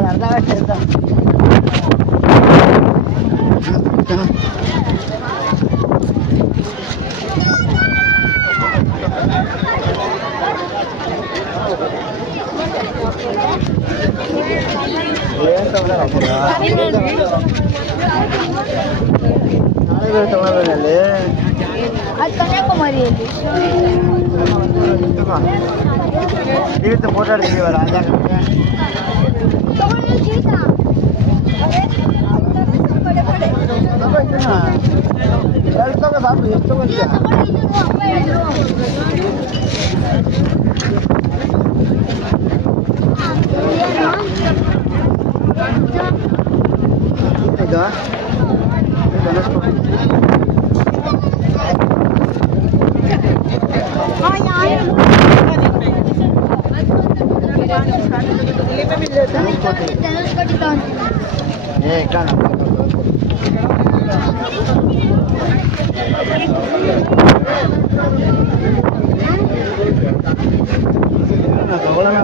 ಅರ್ಧ ಗಂಟೆ ಇರ್ತ ನಾಳೆ ತಗೊಳ್ಬೇಕಲ್ಲಿ ಅದು ಕನ್ಯಾಕುಮಾರಿಯಲ್ಲಿ ಇವತ್ತು ಫೋಟೋ ಹಿಡಿದೀವಲ್ಲ ಎರಡು ತಗೋ ಸಾಕು ಎಷ್ಟು ತಗೋತೀಯ ಈಗ ಏ ಕಾಣ ತಗೊಳ್ಳೋಣ